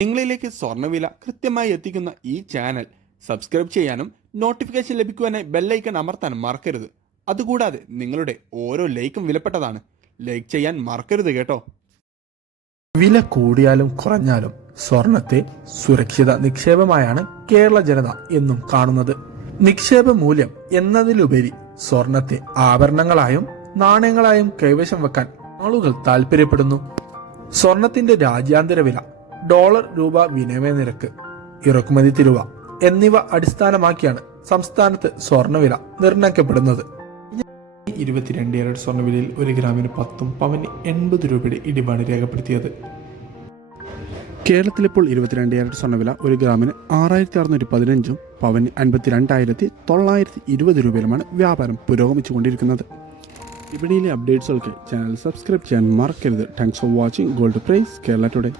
നിങ്ങളിലേക്ക് സ്വർണ്ണവില കൃത്യമായി എത്തിക്കുന്ന ഈ ചാനൽ സബ്സ്ക്രൈബ് ചെയ്യാനും നോട്ടിഫിക്കേഷൻ ലഭിക്കുവാനായി ബെല്ലൈക്കൺ അമർത്താനും മറക്കരുത്. അതുകൂടാതെ നിങ്ങളുടെ ഓരോ ലൈക്കും വിലപ്പെട്ടതാണ്. ലൈക്ക് ചെയ്യാൻ മറക്കരുത് കേട്ടോ. വില കൂടിയാലും കുറഞ്ഞാലും സ്വർണത്തെ സുരക്ഷിത നിക്ഷേപമായാണ് കേരള ജനത എന്നും കാണുന്നത്. നിക്ഷേപ മൂല്യം എന്നതിലുപരി സ്വർണത്തെ ആഭരണങ്ങളായും നാണയങ്ങളായും കൈവശം വെക്കാൻ ആളുകൾ താല്പര്യപ്പെടുന്നു. സ്വർണത്തിന്റെ രാജ്യാന്തര വില, ഡോളർ രൂപ വിനിമയ നിരക്ക്, ഇറക്കുമതി തിരുവ എന്നിവ അടിസ്ഥാനമാക്കിയാണ് സംസ്ഥാനത്ത് സ്വർണ്ണവില നിർണ്ണയിക്കപ്പെടുന്നത്. 22 ക്യാരറ്റ് സ്വർണ്ണവിലയിൽ 1 ഗ്രാമിന് 10 പവന് 80 രൂപയുടെ ഇടിവാണ് രേഖപ്പെടുത്തിയത്. കേരളത്തിലിപ്പോൾ 22 ക്യാരറ്റ് സ്വർണ്ണവില 1 ഗ്രാമിന് 6615 പവന് 52,920 രൂപയിലുമാണ് വ്യാപാരം പുരോഗമിച്ചുകൊണ്ടിരിക്കുന്നത്. വിപണിയിലെ അപ്ഡേറ്റ്സുകൾക്ക് ചാനൽ സബ്സ്ക്രൈബ് ചെയ്യാൻ മറക്കരുത്. Thanks for watching gold price Kerala today.